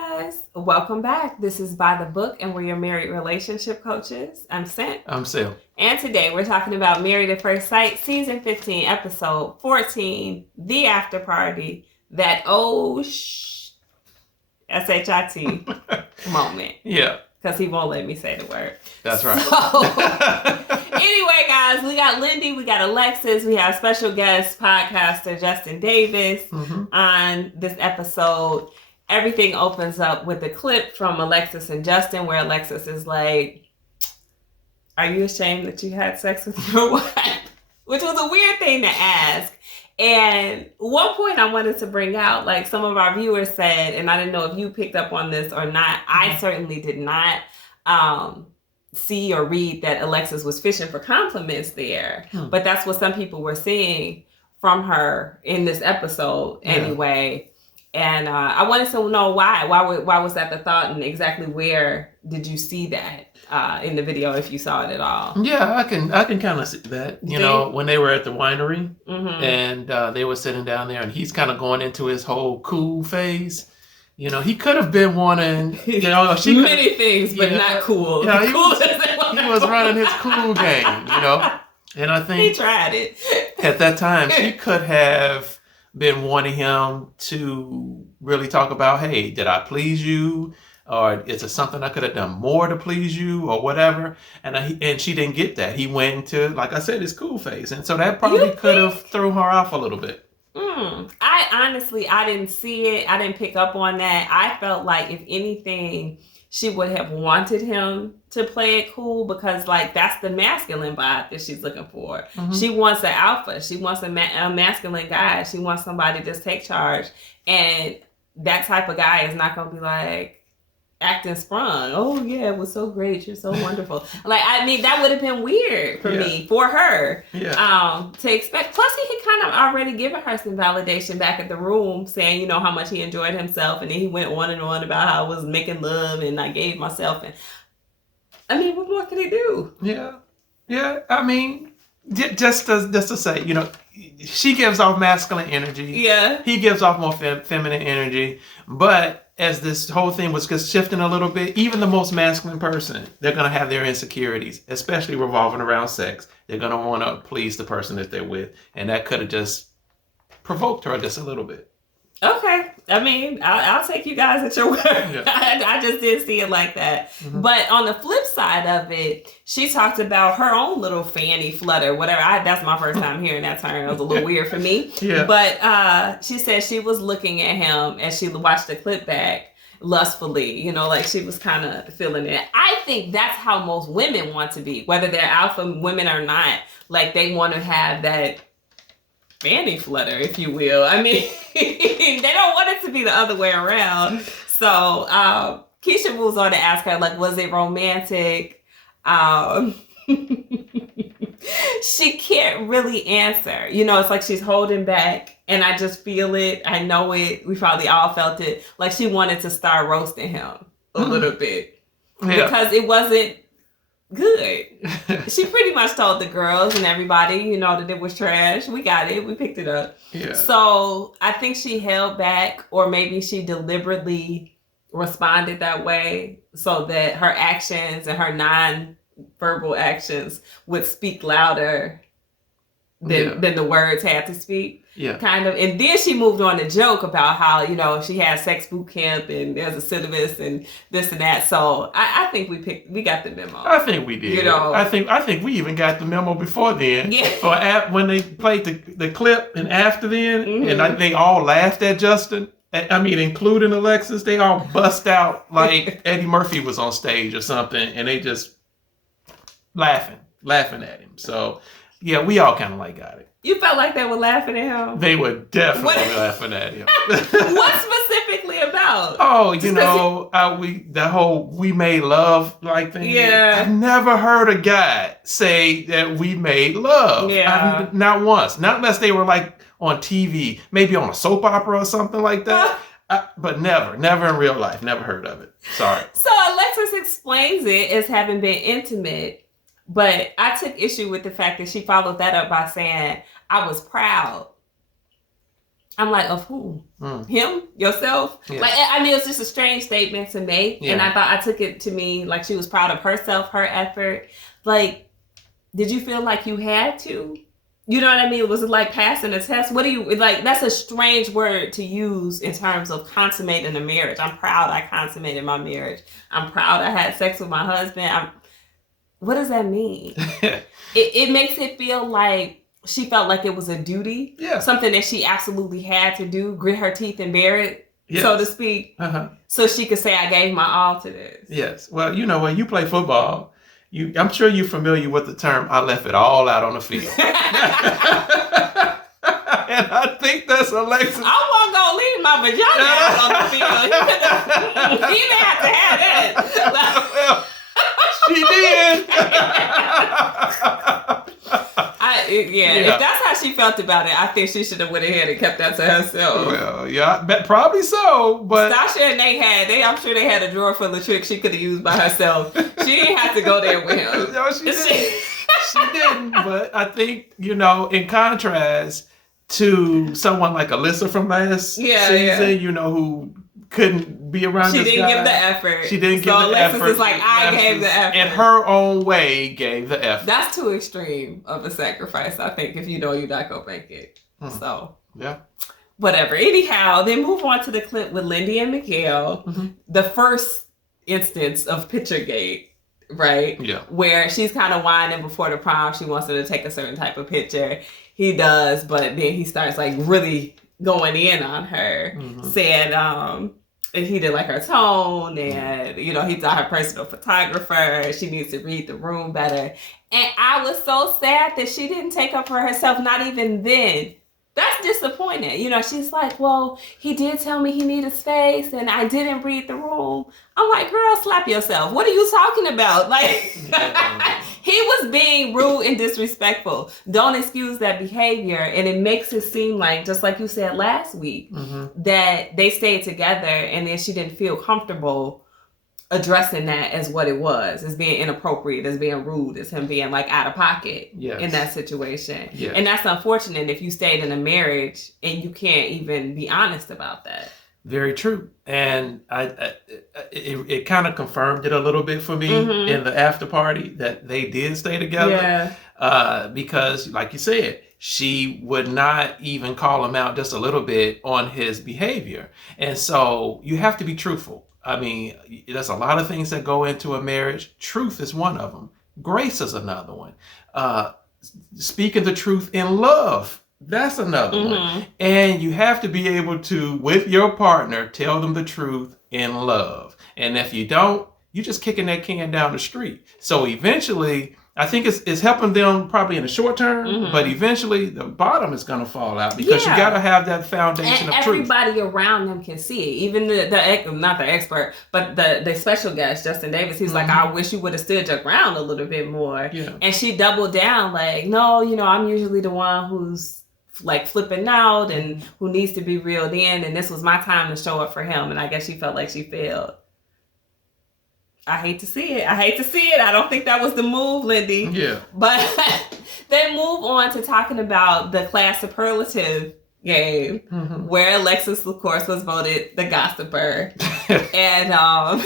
guys, welcome back. This is By the Book, and we're your married relationship coaches. I'm Sent. I'm Sil. And today we're talking about Married at First Sight, Season 15, Episode 14, The After Party, that S-H-I-T moment. Yeah. Because he won't let me say the word. That's right. So, anyway, guys, we got Lindy, we got Alexis, we have special guest podcaster Justin Davis on this episode. Everything opens up with a clip from Alexis and Justin where Alexis is like, "Are you ashamed that you had sex with your wife?" Which was a weird thing to ask. And one point I wanted to bring out, like some of our viewers said, and I didn't know if you picked up on this or not. I certainly did not see or read that Alexis was fishing for compliments there. But that's what some people were seeing from her in this episode anyway. And I wanted to know why. Why was that the thought, and exactly where did you see that in the video, if you saw it at all? Yeah, I can kind of see that. You know, when they were at the winery and they were sitting down there, and he's kind of going into his whole cool phase. You know, he could have been wanting, you know, many things, but not cool. Yeah, he was running his cool game, you know. And I think he tried it. At that time, she could have been wanting him to really talk about, hey, did I please you? Or is it something I could have done more to please you or whatever? And she didn't get that. He went into, like I said, his cool phase. And so that probably could have thrown her off a little bit. I didn't see it. I didn't pick up on that. I felt like, if anything, she would have wanted him to play it cool, because like that's the masculine vibe that she's looking for. She wants an alpha. She wants a masculine guy. She wants somebody to just take charge. And that type of guy is not going to be like acting sprung. Oh yeah, it was so great. You're so wonderful. Like, I mean, that would have been weird for me, for her, to expect. Plus, he had kind of already given her some validation back at the room, saying, you know, how much he enjoyed himself. And then he went on and on about how I was making love and I gave myself. And I mean, what more can he do? Yeah. I mean, just to say, you know, she gives off masculine energy. Yeah. He gives off more feminine energy. But as this whole thing was just shifting a little bit, even the most masculine person, they're going to have their insecurities, especially revolving around sex. They're going to want to please the person that they're with. And that could have just provoked her just a little bit. Okay. I mean, I'll take you guys at your word. Yeah. I just didn't see it like that. But on the flip side of it, she talked about her own little fanny flutter, whatever. That's my first time hearing that term. It was a little weird for me. Yeah. But she said she was looking at him as she watched the clip back lustfully, you know, like she was kind of feeling it. I think that's how most women want to be, whether they're alpha women or not. Like, they want to have that fanny flutter, if you will. I mean, they don't want it to be the other way around. So Keisha moves on to ask her, like, was it romantic? She can't really answer. You know, it's like she's holding back, and I just feel it. I know it. We probably all felt it. Like, she wanted to start roasting him a little bit because it wasn't good. She pretty much told the girls and everybody, you know, that it was trash. We got it. We picked it up. Yeah. So I think she held back, or maybe she deliberately responded that way so that her actions and her non-verbal actions would speak louder than the words had to speak. Yeah. Kind of. And then she moved on to joke about how, you know, she had sex boot camp and there's a syllabus and this and that. So I think we got the memo. I think we did. You know, I think we even got the memo before then. Yeah. Or when they played the clip and after then, and they all laughed at Justin. I mean, including Alexis, they all bust out like Eddie Murphy was on stage or something, and they just laughing at him. So yeah, we all kind of like got it. You felt like they were laughing at him? They were definitely laughing at him. What specifically about? Oh, you know, the whole "we made love" like thing. Yeah. I've never heard a guy say that we made love. Yeah. Not once. Not unless they were like on TV, maybe on a soap opera or something like that. But never in real life. Never heard of it. Sorry. So Alexis explains it as having been intimate. But I took issue with the fact that she followed that up by saying, I was proud I'm like, of who? Him? Yourself? Yeah. Like, I mean, it was just a strange statement to make. Yeah. And I took it to mean like she was proud of herself, her effort. Like, did you feel like you had to? You know what I mean? Was it like passing a test? What do you, like, that's a strange word to use in terms of consummating a marriage. I'm proud I consummated my marriage. I'm proud I had sex with my husband. What does that mean? It makes it feel like she felt like it was a duty, something that she absolutely had to do, grit her teeth and bear it, so to speak, so she could say, I gave my all to this. Yes. Well, you know, when you play football, I'm sure you're familiar with the term, I left it all out on the field. And I think that's Alexis. I wasn't going to leave my vagina out on the field. He didn't have to have that. Well, she did. If that's how she felt about it, I think she should have went ahead and kept that to herself. Well, yeah, probably so, but Sasha and Nate I'm sure they had a drawer full of tricks she could have used by herself. She didn't have to go there with him. No, she didn't. She didn't, but I think, you know, in contrast to someone like Alyssa from last season, you know, who couldn't be around this guy. She didn't give the effort. She didn't give the Alexis effort. Is like, I gave the effort. In her own way, gave the effort. That's too extreme of a sacrifice, I think, if you know you're not going to make it. So, whatever. Anyhow, then move on to the clip with Lindy and Miguel. The first instance of Picturegate, right? Yeah. Where she's kind of whining before the prom. She wants her to take a certain type of picture. He does, but then he starts like really going in on her, said he didn't like her tone, and you know, he's not her personal photographer. She needs to read the room better. And I was so sad that she didn't take up for herself, not even then. That's disappointing. You know, she's like, well, he did tell me he needed space and I didn't read the room. I'm like, girl, slap yourself. What are you talking about? Like, he was being rude and disrespectful. Don't excuse that behavior. And it makes it seem like, just like you said last week, that they stayed together and then she didn't feel comfortable addressing that as what it was, as being inappropriate, as being rude, as him being like out of pocket in that situation. Yes. And that's unfortunate if you stayed in a marriage and you can't even be honest about that. Very true. And it kind of confirmed it a little bit for me in the after party that they did stay together. Yeah. Because like you said, she would not even call him out just a little bit on his behavior. And so you have to be truthful. I mean, there's a lot of things that go into a marriage. Truth is one of them. Grace is another one. Speaking the truth in love, that's another one. And you have to be able to, with your partner, tell them the truth in love. And if you don't, you're just kicking that can down the street. So eventually, I think it's helping them probably in the short term, but eventually the bottom is going to fall out because you got to have that foundation and of truth. Everybody around them can see it. Even not the expert, but the special guest, Justin Davis, he's like, I wish you would have stood your ground a little bit more. Yeah. And she doubled down like, no, you know, I'm usually the one who's like flipping out and who needs to be reeled in. And this was my time to show up for him. And I guess she felt like she failed. I hate to see it. I don't think that was the move, Lindy. Yeah. But they move on to talking about the class superlative game, where Alexis, of course, was voted the gossiper. And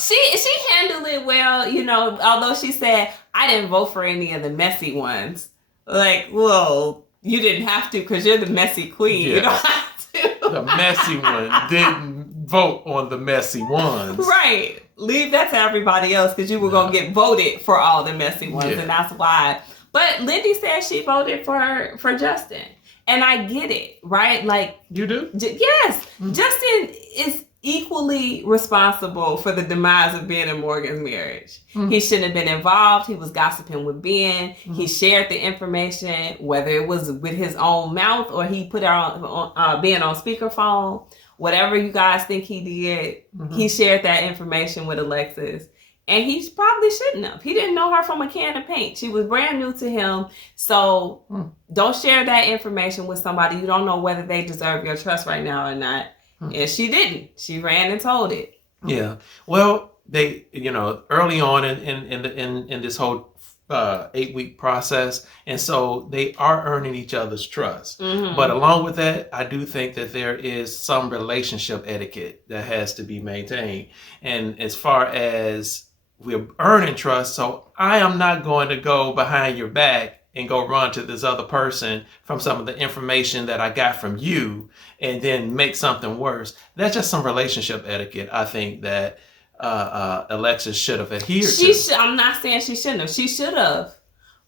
she handled it well, you know, although she said, I didn't vote for any of the messy ones. Like, well, you didn't have to because you're the messy queen. Yeah. You don't have to. The messy one didn't vote on the messy ones. Right. Leave that to everybody else because you were going to get voted for all the messy ones, and that's why. But Lindy said she voted for Justin. And I get it, right? Like, you do? Yes. Justin is equally responsible for the demise of Ben and Morgan's marriage. He shouldn't have been involved. He was gossiping with Ben. He shared the information, whether it was with his own mouth or he put it on Ben on speakerphone. Whatever you guys think he did, he shared that information with Alexis. And he probably shouldn't have. He didn't know her from a can of paint. She was brand new to him. So don't share that information with somebody. You don't know whether they deserve your trust right now or not. And she didn't. She ran and told it. Yeah. Well, they, you know, early on in this whole 8-week process, and so they are earning each other's trust. Mm-hmm. But along with that, I do think that there is some relationship etiquette that has to be maintained. And as far as we're earning trust, so I am not going to go behind your back and go run to this other person from some of the information that I got from you and then make something worse. That's just some relationship etiquette, I think, that Alexis should have adhered to. I'm not saying she shouldn't have. She should have.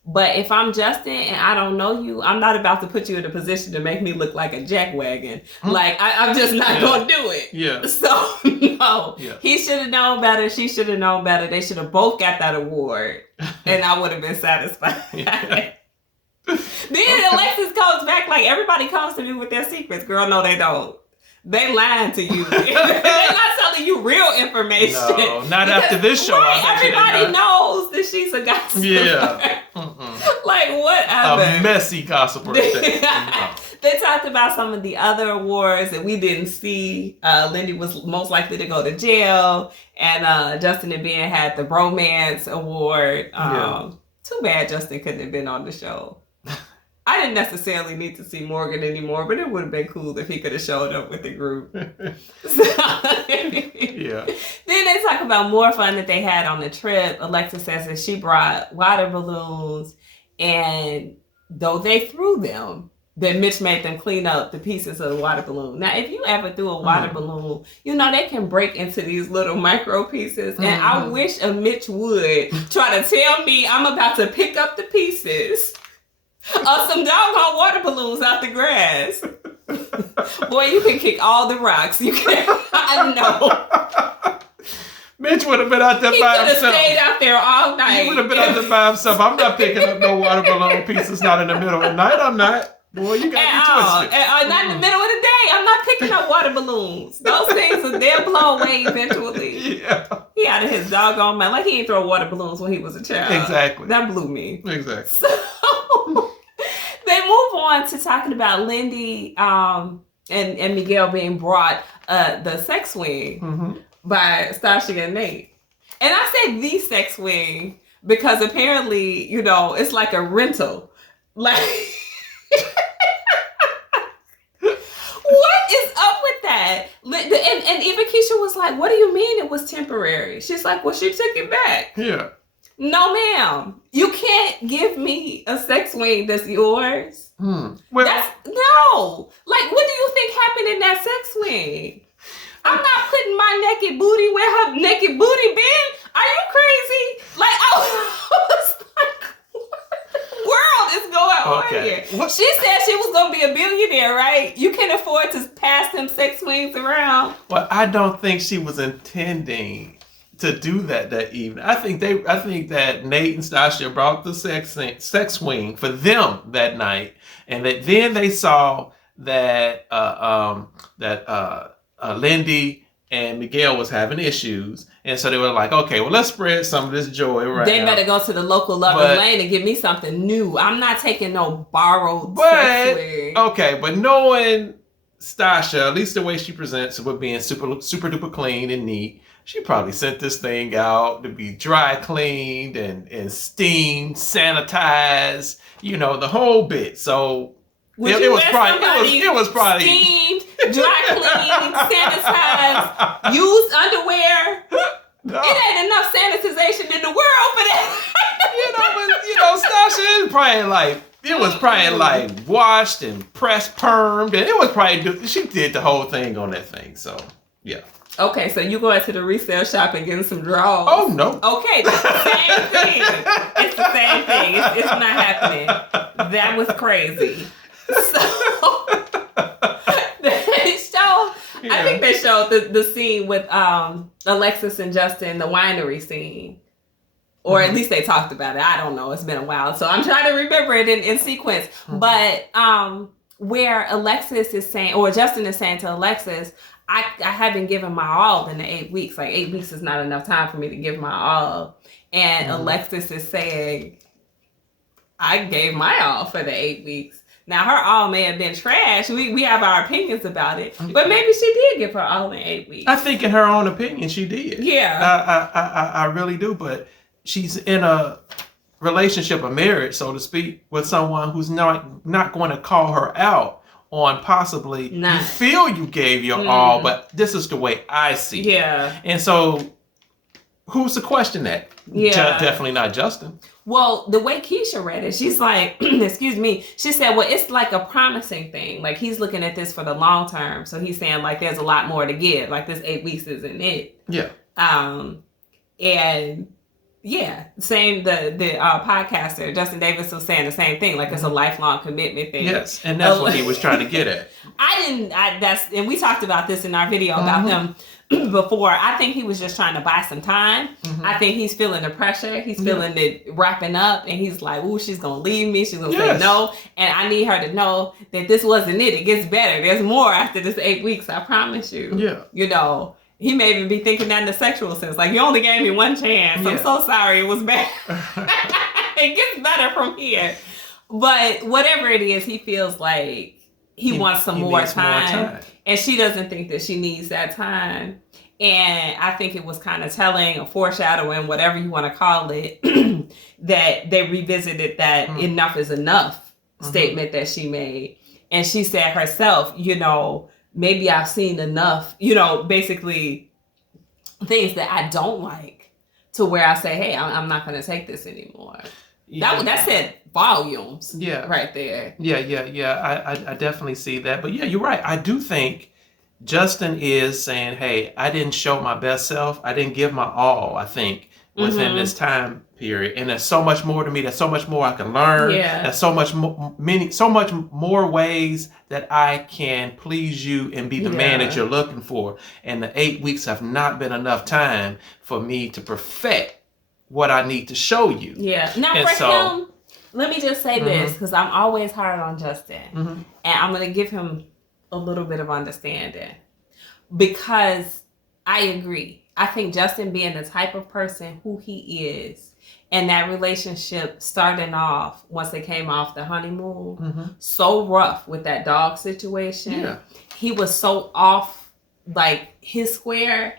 But if I'm Justin and I don't know you, I'm not about to put you in a position to make me look like a jackwagon. Like, I'm just not going to do it. Yeah. So, no. Yeah. He should have known better. She should have known better. They should have both got that award. And I would have been satisfied. Yeah. Then Alexis comes back like, everybody comes to me with their secrets. Girl, no, they don't. They lying to you. They're not telling you real information. No, not after this show. Right, everybody knows that she's a gossiper. Yeah. Like, whatever. A messy gossiper. They talked about some of the other awards that we didn't see. Lindy was most likely to go to jail. And Justin and Ben had the bromance award. Too bad Justin couldn't have been on the show. I didn't necessarily need to see Morgan anymore, but it would have been cool if he could have showed up with the group. Yeah. Then they talk about more fun that they had on the trip. Alexis says that she brought water balloons, and though they threw them, that Mitch made them clean up the pieces of the water balloon. Now, if you ever threw a water balloon, you know they can break into these little micro pieces. And I wish a Mitch would try to tell me I'm about to pick up the pieces of some doggone water balloons out the grass. Boy, you can kick all the rocks. You can. I know. Mitch would have been out there by himself. He could have stayed out there all night. He would have been out there by himself. I'm not picking up no water balloon pieces, not in the middle of the night. I'm not. Boy, you got me twisted. Not in the middle of the day. I'm not picking up water balloons. Those things, they'll blow away eventually. Yeah. He out of his doggone mind. Like he ain't throw water balloons when he was a child. Exactly. That blew me. Exactly. So they move on to talking about Lindy and Miguel being brought the sex swing by Stasha and Nate. And I said the sex swing because apparently, you know, it's like a rental. Like... What is up with that? And even Keisha was like, what do you mean it was temporary? She's like, well, she took it back. Yeah. No, ma'am. You can't give me a sex swing that's yours. Well, no. Like, what do you think happened in that sex swing? I'm not putting my naked booty where her naked booty been. Are you crazy? Like, I was like... world is going on here. She said she was going to be a billionaire, right? You can afford to pass them sex swings around. Well, I don't think she was intending to do that evening. I think that Nate and Stasha brought the sex swing for them that night, and that then they saw that Lindy and Miguel was having issues. And so they were like, okay, well, let's spread some of this joy around. They better go to the local Lover's Lane and give me something new. I'm not taking no borrowed sex swing. Okay, but knowing Stasha, at least the way she presents with being super duper clean and neat, she probably sent this thing out to be dry cleaned and steamed, sanitized, you know, the whole bit. So it was probably steamed, dry cleaned, sanitized, used underwear. No. It ain't enough sanitization in the world for that. Stasha was probably like washed and pressed, permed, and it was probably she did the whole thing on that thing. So yeah. Okay, so you going to the resale shop and getting some drawers? Oh no. Okay, that's the same thing. It's the same thing. It's not happening. That was crazy. So they showed. Yeah. I think they showed the scene with Alexis and Justin, the winery scene. Or at least they talked about it. I don't know. It's been a while. So I'm trying to remember it in sequence. Mm-hmm. But where Alexis is saying, or Justin is saying to Alexis, I haven't given my all in the 8 weeks. Like 8 weeks is not enough time for me to give my all. And Alexis is saying, I gave my all for the 8 weeks. Now, her all may have been trash. We have our opinions about it. But maybe she did give her all in 8 weeks. I think in her own opinion, she did. Yeah. I really do. But she's in a relationship or marriage, so to speak, with someone who's not going to call her out on possibly you feel you gave your all, but this is the way I see it. Yeah. And so who's to question that? Yeah. Definitely not Justin. Well, the way Keisha read it, she's like, excuse me, she said, well, it's like a promising thing. Like, he's looking at this for the long term. So he's saying, like, there's a lot more to give. Like, this 8 weeks isn't it. Yeah. And yeah, same, the podcaster, Justin Davis, was saying the same thing. Like, it's a lifelong commitment thing. Yes, and that's what he was trying to get at. And we talked about this in our video about them before. I think he was just trying to buy some time. I think he's feeling the pressure. He's feeling it wrapping up, and he's like, "Ooh, she's gonna leave me. She's gonna say no." And I need her to know that this wasn't it. It gets better. There's more after this 8 weeks. I promise you. Yeah. You know, he may even be thinking that in the sexual sense. Like, you only gave me one chance. I'm so sorry. It was bad. It gets better from here. But whatever it is, he feels like he wants some more time. And she doesn't think that she needs that time. And I think it was kind of telling or foreshadowing, whatever you want to call it, that they revisited that enough is enough statement that she made. And she said herself, you know, maybe I've seen enough, you know, basically things that I don't like to where I say, hey, I'm not going to take this anymore. Yeah. That said volumes right there. Yeah. I definitely see that. But yeah, you're right. I do think Justin is saying, hey, I didn't show my best self. I didn't give my all, I think, within this time period. And there's so much more to me. There's so much more I can learn. Yeah. There's so much more ways that I can please you and be the man that you're looking for. And the 8 weeks have not been enough time for me to perfect what I need to show you. Yeah. Now, and for him, let me just say this, because I'm always hard on Justin. And I'm going to give him a little bit of understanding. Because I agree. I think Justin being the type of person who he is, and that relationship starting off, once they came off the honeymoon, so rough with that dog situation. Yeah. He was so off, like, his square.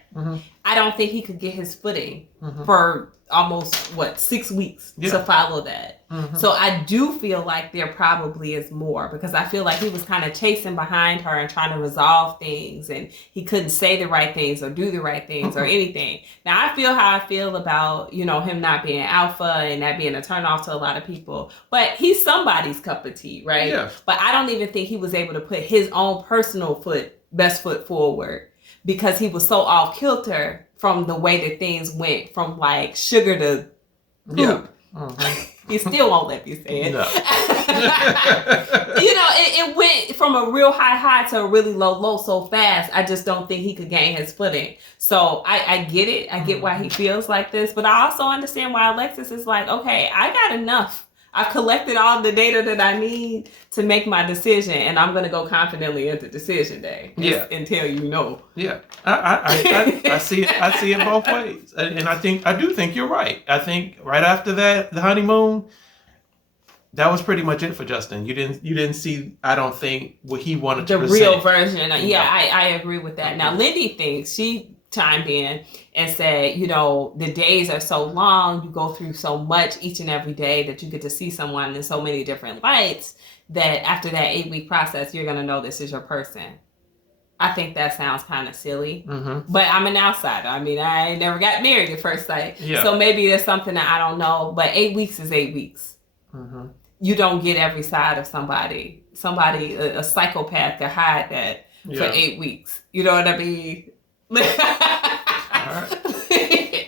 I don't think he could get his footing for almost 6 weeks to follow that. So I do feel like there probably is more, because I feel like he was kind of chasing behind her and trying to resolve things, and he couldn't say the right things or do the right things or anything. Now, I feel how I feel about, you know, him not being alpha and that being a turnoff to a lot of people, but he's somebody's cup of tea, right? Yeah. But I don't even think he was able to put his own personal best foot forward, because he was so off kilter from the way that things went from like sugar to poop. He still won't let me say it. No. You know, it went from a real high to a really low so fast. I just don't think he could gain his footing. So I get it. I get why he feels like this. But I also understand why Alexis is like, okay, I got enough. I've collected all the data that I need to make my decision, and I'm going to go confidently into decision day. Until you know. Yeah, I see it. I see it both ways, and I do think you're right. I think right after that, the honeymoon, that was pretty much it for Justin. You didn't see, I don't think, what he wanted to present. The real version. Yeah, I agree with that. Now, Lindy thinks, she chimed in and said, you know, the days are so long, you go through so much each and every day that you get to see someone in so many different lights, that after that 8-week process, you're going to know this is your person. I think that sounds kind of silly, but I'm an outsider. I mean, I never got married at first sight. Yeah. So maybe there's something that I don't know, but 8 weeks is 8 weeks. You don't get every side of somebody. A psychopath could hide that for 8 weeks. You know what I mean?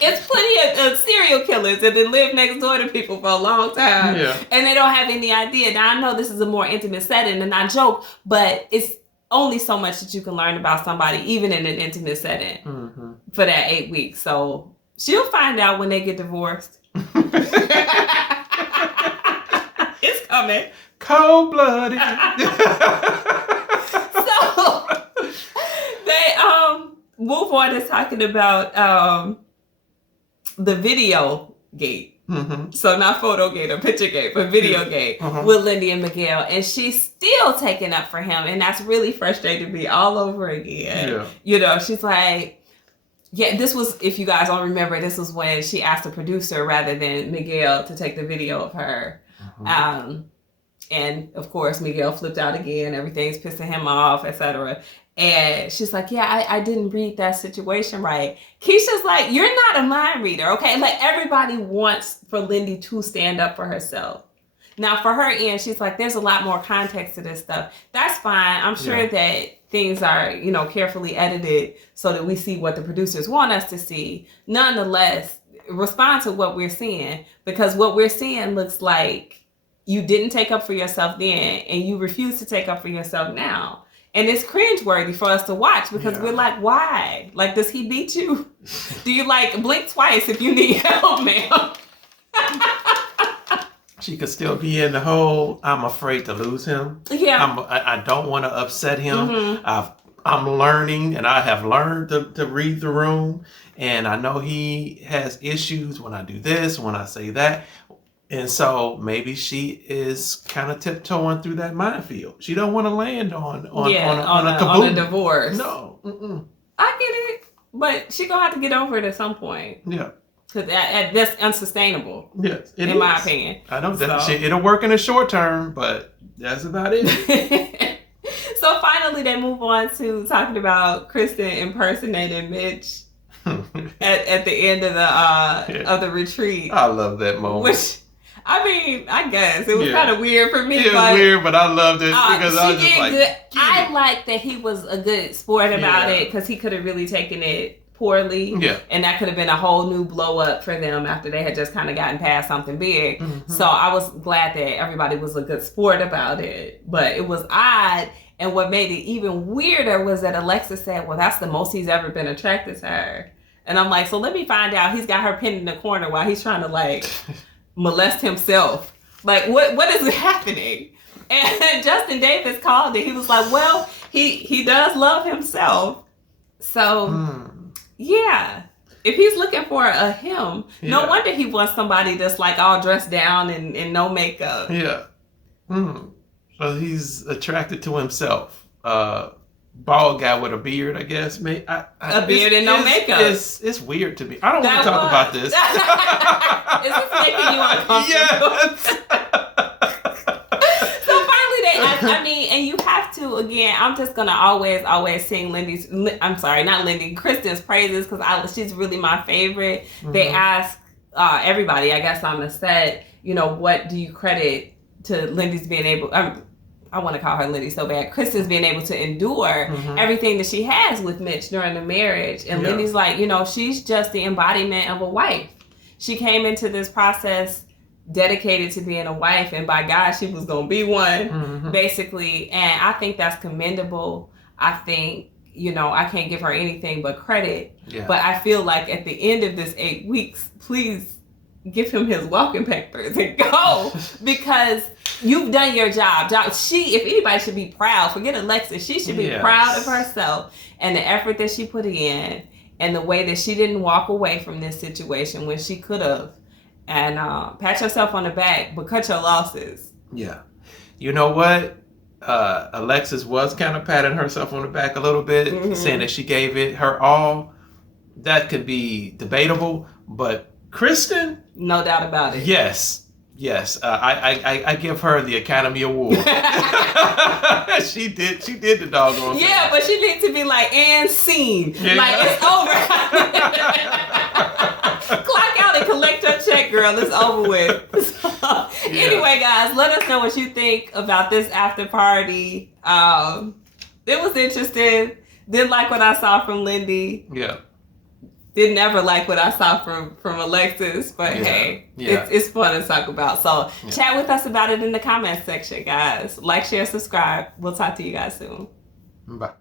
It's plenty of serial killers that then live next door to people for a long time, and they don't have any idea. Now, I know this is a more intimate setting, and I joke, but it's only so much that you can learn about somebody, even in an intimate setting, for that 8 weeks. So she'll find out when they get divorced. It's coming. Cold-blooded. So they move on to talking about the video gate. So not photo gate or picture gate, but video gate with Lindy and Miguel. And she's still taking up for him. And that's really frustrating me all over again. Yeah. You know, she's like, Yeah, this was, if you guys don't remember, this was when she asked the producer rather than Miguel to take the video of her. And of course, Miguel flipped out again. Everything's pissing him off, etc. And she's like, yeah, I didn't read that situation right. Keisha's like, you're not a mind reader, okay? Like, everybody wants for Lindy to stand up for herself. Now, for her end, she's like, there's a lot more context to this stuff. That's fine. I'm sure that things are, carefully edited so that we see what the producers want us to see. Nonetheless, respond to what we're seeing, because what we're seeing looks like you didn't take up for yourself then, and you refuse to take up for yourself now. And it's cringeworthy for us to watch, because we're like, why? Like, does he beat you? Do you, blink twice if you need help, ma'am? She could still be in the whole, I'm afraid to lose him. Yeah. I don't want to upset him. I'm learning, and I have learned to read the room. And I know he has issues when I do this, when I say that. And so maybe she is kind of tiptoeing through that minefield. She don't want to land on a divorce. No. I get it. But she going to have to get over it at some point. Yeah. Because that's unsustainable. Yes, in my opinion. I know that it'll work in the short term, but that's about it. So finally, they move on to talking about Krysten impersonating Mitch at the end of the retreat. I love that moment. Which, I guess it was kind of weird for me. It was weird, but I loved it because I was just like, good. I like that he was a good sport about it, because he could have really taken it poorly, and that could have been a whole new blow up for them after they had just kind of gotten past something big. So I was glad that everybody was a good sport about it, but it was odd. And what made it even weirder was that Alexis said, well, that's the most he's ever been attracted to her. And I'm like, so let me find out. He's got her pinned in the corner while he's trying to molest himself. Like, what is happening? And Justin Davis called it. He was like, well, he does love himself. So yeah, if he's looking for a him, no wonder he wants somebody that's all dressed down and no makeup. Yeah. So he's attracted to himself. Bald guy with a beard, I guess. A beard and no makeup. It's weird to me. I don't want to talk about this. Is this making you uncomfortable? Yes. And you have to, again, I'm just going to always sing Krysten's praises, because she's really my favorite. They ask everybody, I guess, on the set, what do you credit to Lindy's being able, I want to call her Lindy so bad, Krysten's being able to endure everything that she has with Mitch during the marriage. And Lindy's like, she's just the embodiment of a wife. She came into this process dedicated to being a wife, and by God, she was going to be one, basically. And I think that's commendable. I think, I can't give her anything but credit. Yeah. But I feel like at the end of this 8 weeks, please give him his walking papers and go, because you've done your job. She, if anybody should be proud, forget Alexis, she should be proud of herself and the effort that she put in, and the way that she didn't walk away from this situation when she could have. And pat yourself on the back, but cut your losses. Yeah. You know what? Alexis was kind of patting herself on the back a little bit, saying that she gave it her all. That could be debatable, but Krysten? No doubt about it. Yes. I give her the Academy Award. She did the doggone thing. Yeah, but she needs to be and scene. Yeah. It's over. Clock out and collect your check, girl. It's over with. So, anyway, guys, let us know what you think about this after party. It was interesting. Didn't like what I saw from Lindy. Yeah. Didn't ever like what I saw from Alexis, but hey, it's fun to talk about. So chat with us about it in the comments section, guys. Like, share, subscribe. We'll talk to you guys soon. Bye.